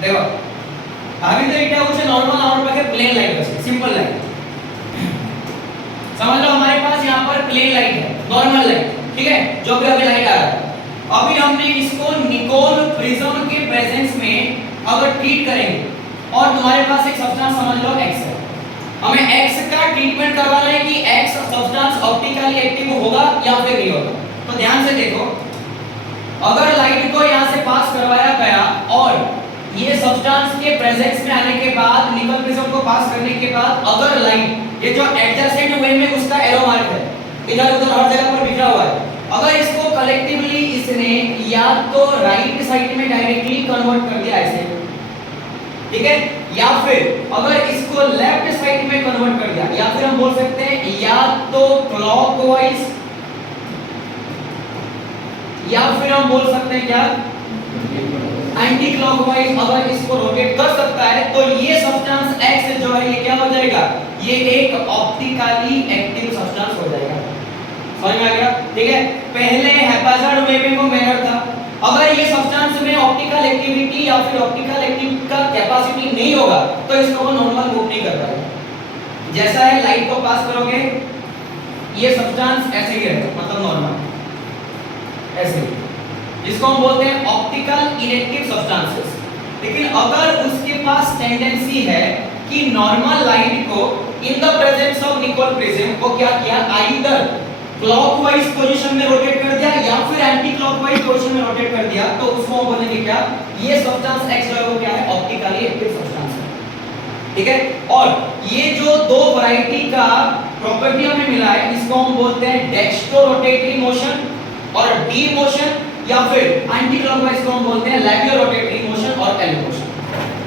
देखो आगे तो এটা হচ্ছে নরমাল আমার পাশে প্লেন লাইট আছে सिंपल लाइट समझ लो हमारे पास यहाँ पर प्लेन लाइट है नॉर्मल लाइट ठीक है जो भी अभी लाइट आ रहा है अभी हमने इसको निकोल प्रिज्म के प्रेजेंस में अगर ट्रीट करेंगे और तुम्हारे पास एक सब्सटेंस समझ लो x है हमें x का ट्रीटमेंट करवाना है कि x सब्सटेंस ऑप्टिकली एक्टिव होगा या फिर नहीं होगा तो ध्यान से देखो अगर लाइट को यहाँ से पास करवाया गया और ये सब्सटेंस के प्रेजेंस में आने के बाद निकल प्रिज्म को पास करने के बाद अगर लाइट ये जो एडजेसेंट वे में उसका एरो मार्क है इधर उधर हर जगह पर बिखरा हुआ है अगर इसको कलेक्टिवली इसने या तो राइट साइड में डायरेक्टली कन्वर्ट कर दिया ऐसे ठीक है या फिर अगर इसको लेफ्ट साइड में कन्वर्ट कर दिया या फिर हम बोल सकते हैं या तो क्लॉकवाइज या फिर हम बोल सकते हैं क्या एंटी क्लॉकवाइज अगर इसको रोटेट कर सकता है तो ये सब्सटेंस x जो है ये क्या हो जाएगा ये एक ऑप्टिकली एक्टिव सब्सटेंस हो जाएगा समझ में आ गया ठीक है पहले हैप्पैजार्ड वे में वो मिरर था अगर ये सब्सटेंस में ऑप्टिकल एक्टिविटी या फिर ऑप्टिकल एक्टिव का कैपेसिटी नहीं होगा तो इसको वो नॉर्मल मूव नहीं कर पाएगा जैसा है लाइट को पास करोगे ये सब्सटेंस ऐसे ही रहेगा मतलब नॉर्मल ऐसे जिसको हम बोलते हैं ऑप्टिकल इनएक्टिव सब्सटेंसेस लेकिन अगर उसके पास टेंडेंसी है कि नॉर्मल लाइट को in the presence of Nicol prism को क्या किया आइदर क्लॉकवाइज पोजीशन में रोटेट कर दिया या फिर एंटी क्लॉकवाइज पोजीशन में रोटेट कर दिया तो उसको हम बोलेंगे क्या ये सब्सटेंस x जो है वो क्या है ऑप्टिकली एक्टिव सब्सटेंस है ठीक है और ये जो दो वैरायटी का प्रॉपर्टी हमें मिला है इसको हम बोलते हैं डेक्स्ट्रो रोटेटरी मोशन और डी मोशन या फिर एंटी क्लॉकवाइज को हम बोलते हैं लैटियो रोटेटरी मोशन और एल मोशन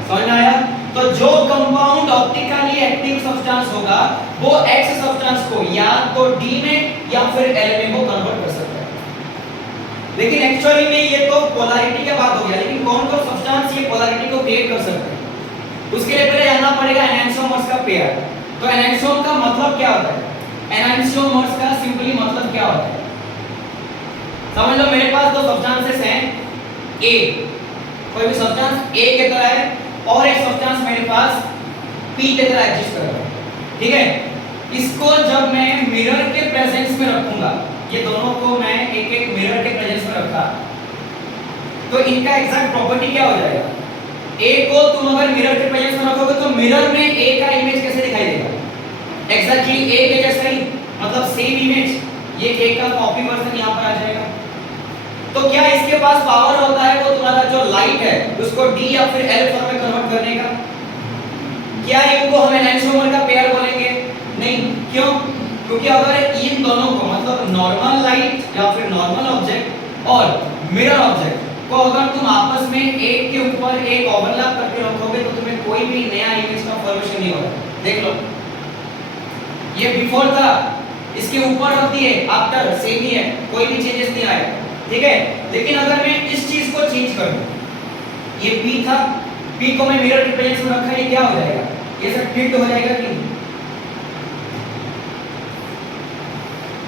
समझ में आया तो जो कंपाउंड ऑप्टिकली एक्टिव सब्सटेंस होगा वो x सब्सटेंस को या तो d में या फिर l में वो कन्वर्ट कर सकता है लेकिन एक्चुअली में ये तो पोलैरिटी की बात हो गया लेकिन कौन कौन सब्सटेंस ये पोलैरिटी को क्रिएट कर सकते हैं उसके लिए पहले जानना पड़ेगा एनांसोमर्स का पेयर तो एनांसोम का मतलब क्या होता है एनांसोमर्स का सिंपली मतलब क्या होता है समझ लो मेरे पास दो सब्सटेंसेस हैं A कोई भी सब्सटेंस A की तरह है और एक सब्सटेंस मेरे पास P की तरह एग्जिस्ट कर रहा है ठीक है इसको जब मैं मिरर के प्रेजेंस में रखूंगा ये दोनों को मैं एक एक मिरर के प्रेजेंस में रखा तो इनका एग्जैक्ट प्रॉपर्टी क्या हो जाएगा A को तुम अगर मिरर के प्रेजेंस में रखोगे तो मिरर में A का इमेज कैसे दिखाई देगा एग्जैक्टली A के जैसा ही मतलब सेम इमेज ये A का कॉपी वर्जन यहां पर आ जाएगा तो क्या इसके पास पावर होता है वो तुम्हारा जो लाइट है उसको D या फिर L फॉर्म में कन्वर्ट करने का क्या इनको हम एनांसोमर का पेयर बोलेंगे नहीं क्यों क्योंकि अगर इन दोनों को मतलब नॉर्मल लाइट या फिर नॉर्मल ऑब्जेक्ट और मिरर ऑब्जेक्ट को अगर तुम आपस में एक के ऊपर एक ओवरलैप करके रखोगे तो तुम्हें कोई भी नया इमेज का फॉर्मेशन नहीं होगा देख लो ये बिफोर था इसके ऊपर होती है आफ्टर सेम ही है कोई भी चेंजेस नहीं आएगा ठीक है लेकिन अगर मैं इस चीज को चेंज कर दूं ये P था P को मैं मिरर के प्रेजेंस में रखा ये क्या हो जाएगा ये सब टिल्ट हो जाएगा कि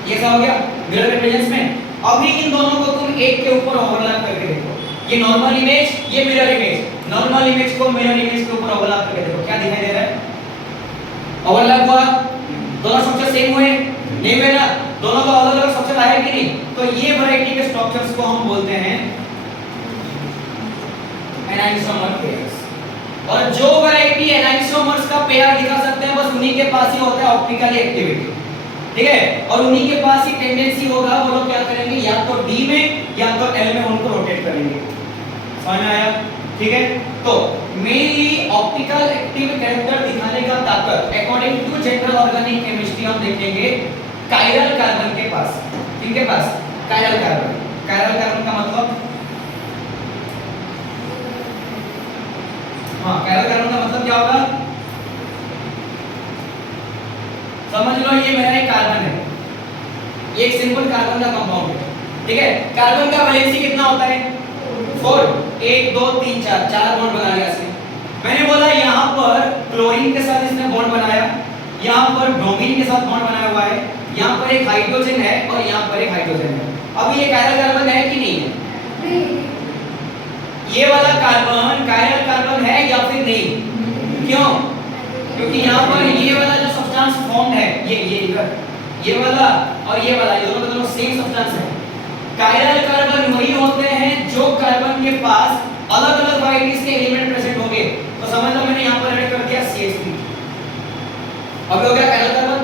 ये सब हो गया मिरर के प्रेजेंस में अभी इन दोनों को तुम एक के ऊपर ओवरलैप करके देखो ये नॉर्मल इमेज ये मिरर इमेज नॉर्मल इमेज को मिरर इमेज के ऊपर ओवरलैप करके देखो क्या दिखाई दे रहा है ओवरलैप हुआ दोनों स्ट्रक्चर सेम हुए नहीं हुए ना दोनों का अलग अलग स्ट्रक्चर आया कि नहीं तो ये वैरायटी के स्ट्रक्चर्स को हम बोलते हैं एनांसोमर पेयर्स और जो वैरायटी एनांसोमर्स का पेयर दिखा सकते हैं बस उन्हीं के पास ही होता है ऑप्टिकली एक्टिविटी ठीक है और उन्हीं के पास ही टेंडेंसी होगा वो लोग क्या करेंगे या तो D में या तो L में उनको रोटेट करेंगे समझ में आया ठीक है तो मेनली ऑप्टिकल एक्टिव कैरेक्टर दिखाने का ताकत according to general organic chemistry हम देखेंगे कायरल कार्बन के पास किनके पास कायरल कार्बन का मतलब हाँ कायरल कार्बन का मतलब क्या होगा समझ लो ये मेरा एक कार्बन है ये एक सिंपल कार्बन का कंपाउंड है ठीक है कार्बन का वैलेंसी कितना होता है 4 1 2 3 4 चार बॉन्ड बना लिया इसने मैंने बोला यहाँ पर क्लोरीन के साथ इसने बॉन्ड बनाया यहाँ पर ब्रोमीन के साथ बॉन्ड बनाया हुआ है यहाँ पर एक हाइड्रोजन है और यहाँ पर एक हाइड्रोजन है अब ये कायरल कार्बन है कि नहीं है ये वाला कार्बन कायरल कार्बन है या फिर नहीं? क्यों? क्योंकि यहाँ पर ये वाला जो सब्सटेंस फॉर्म है, ये वाला और ये वाला, ये दोनों सेम सब्सटेंस है। कायरल कार्बन वही होते हैं जो कार्बन के पास अलग अलग वैरायटीज के एलिमेंट प्रेजेंट होंगे। तो समझ लो मैंने यहाँ पर ऐड कर दिया CH3, अब हो गया कायरल कार्बन,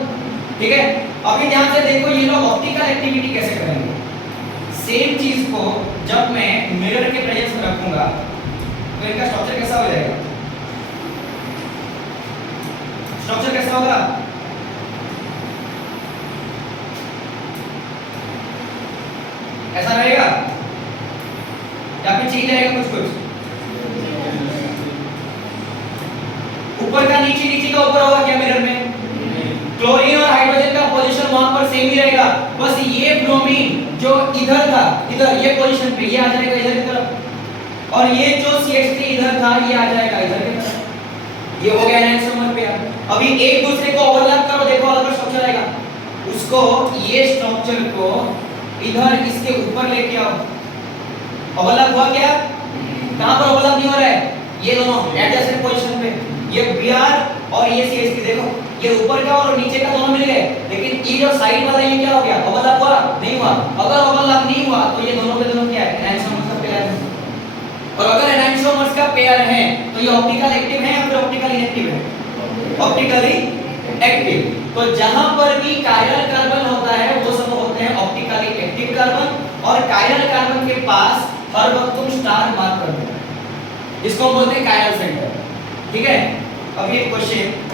ठीक है। अभी ध्यान से देखो ये लोग ऑप्टिकल एक्टिविटी कैसे करेंगे। सेम चीज को जब मैं मिरर के प्रेजेंस में रखूंगा तो इनका स्ट्रक्चर कैसा हो जाएगा? स्ट्रक्चर कैसा होगा? ऐसा रहेगा या फिर चेंज रहेगा कुछ कुछ? ऊपर का नीचे, नीचे का ऊपर होगा क्या मिरर में? क्लोरीन और हाइड्रोजन का पोजीशन वहां पर सेम ही रहेगा, बस ये ब्रोमीन जो इधर था, इधर ये पोजीशन पे ये आ जाएगा इधर की तरफ, और ये जो CH3 इधर था ये आ जाएगा इधर की तरफ। ये हो गया एनाइंसोमर पेयर। अभी एक दूसरे को ओवरलैप करो, देखो अलग स्ट्रक्चर आएगा। उसको ये स्ट्रक्चर को इधर इसके ऊपर लेके आओ, ओवरलैप हुआ क्या? कहां पर ओवरलैप नहीं हो रहा है? ये दोनों एडजेसेंट पोजीशन पे, ये Br और ये CH3, देखो ये ऊपर का और नीचे का दोनों मिल गए, लेकिन ये जो साइड वाला ये क्या हो गया? ओवरलैप हुआ? नहीं हुआ। अगर ओवरलैप नहीं हुआ तो ये दोनों के दोनों क्या है? एनाइंसोमर्स का पेयर है। और अगर एनाइंसोमर्स का पेयर है तो ये ऑप्टिकल एक्टिव है या फिर ऑप्टिकल इनएक्टिव है? Optically active. तो जहां पर भी कायरल कार्बन होता है वो सब होते हैं ऑप्टिकली एक्टिव कार्बन, और कायरल कार्बन के पास हर वक्त तुम स्टार मार्क कर दो, इसको बोलते हैं कायरल सेंटर, ठीक है। अब ये क्वेश्चन